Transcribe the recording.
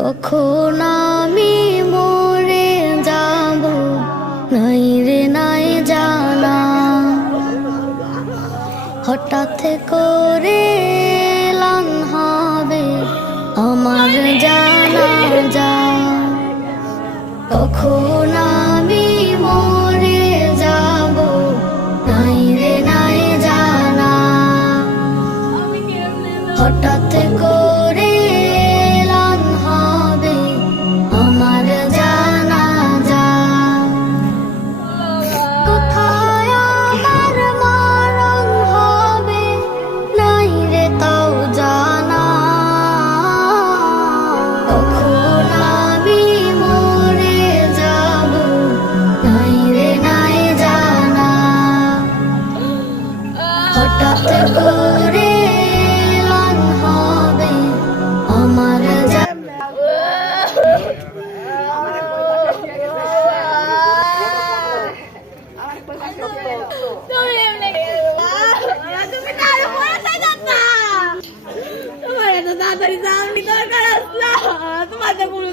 কখন আমি মরে যাব নাই রে নাই জানা, হঠাৎ করে এলান হবে আমার জানাজা। কখন আমি মরে যাব নাই রে নাই জানা, হঠাৎ করে এলান হবে আমার জানাজা। কোথায় আমার মরণ হবে নাই রে তাও জানা, কখন আমি মরে যাব নাই রে নাই জানা, হঠাৎ করে এলান হবে আমার তোমার এত তাড়াতাড়ি যাওয়ার দরকার আসলো, তোমার তো পুরো